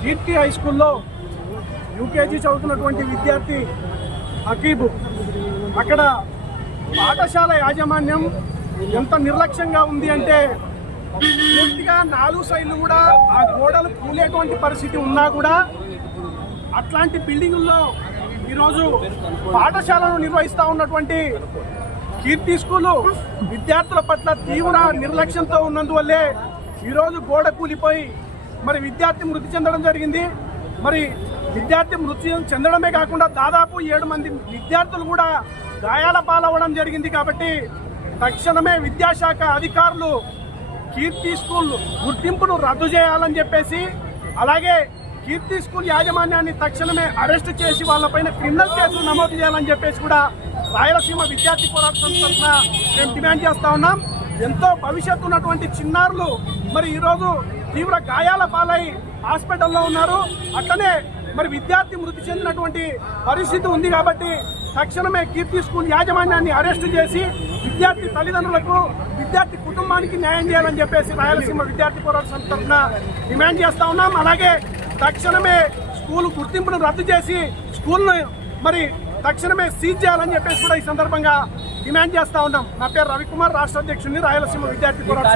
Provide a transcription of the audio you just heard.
కీర్తి high స్కూల్లో UKG చదువుతున్నటువంటి విద్యార్థి అకీబు. అక్కడ పాఠశాల యాజమాన్యం ఎంత నిర్లక్ష్యంగా ఉంది అంటే పూర్తిగా నాలుగు సైడ్లు కూడా ఆ గోడలు కూలేటువంటి పరిస్థితి ఉన్నా కూడా అట్లాంటి బిల్డింగుల్లో ఈరోజు పాఠశాలను నిర్వహిస్తూ ఉన్నటువంటి కీర్తి స్కూలు విద్యార్థుల పట్ల తీవ్ర నిర్లక్ష్యంతో ఉన్నందువల్లే ఈరోజు గోడ కూలిపోయి మరి విద్యార్థి మృతి చెందడం జరిగింది. మరి విద్యార్థి మృతి చెందడమే కాకుండా దాదాపు ఏడు మంది విద్యార్థులు కూడా గాయాల పాలవ్వడం జరిగింది కాబట్టి తక్షణమే విద్యాశాఖ అధికారులు కీర్తి స్కూల్ గుర్తింపును రద్దు చేయాలని చెప్పేసి అలాగే కీర్తి స్కూల్ యాజమాన్యాన్ని తక్షణమే అరెస్ట్ చేసి వాళ్ళపైన క్రిమినల్ కేసులు నమోదు చేయాలని చెప్పేసి కూడా రాయలసీమ విద్యార్థి పోరాట సంస్థ మేము డిమాండ్ చేస్తా ఉన్నాం. ఎంతో భవిష్యత్తు ఉన్నటువంటి చిన్నారులు మరి ఈరోజు తీవ్ర గాయాల పాలై హాస్పిటల్లో ఉన్నారు. అట్లనే మరి విద్యార్థి మృతి చెందినటువంటి పరిస్థితి ఉంది కాబట్టి తక్షణమే కీర్తి స్కూల్ యాజమాన్యాన్ని అరెస్టు చేసి విద్యార్థి తల్లిదండ్రులకు విద్యార్థి కుటుంబానికి న్యాయం చేయాలని చెప్పేసి రాయలసీమ విద్యార్థి పోరాట సంస్థ తరఫున డిమాండ్ చేస్తా ఉన్నాం. అలాగే తక్షణమే స్కూల్ గుర్తింపును రద్దు చేసి స్కూల్ను మరి తక్షణమే సీజ్ చేయాలని చెప్పేసి కూడా ఈ సందర్భంగా డిమాండ్ చేస్తా ఉన్నాం. నా పేరు రవికుమార్ రాష్ట్ర అధ్యక్షుడిని రాయలసీమ విద్యార్థి పోరాట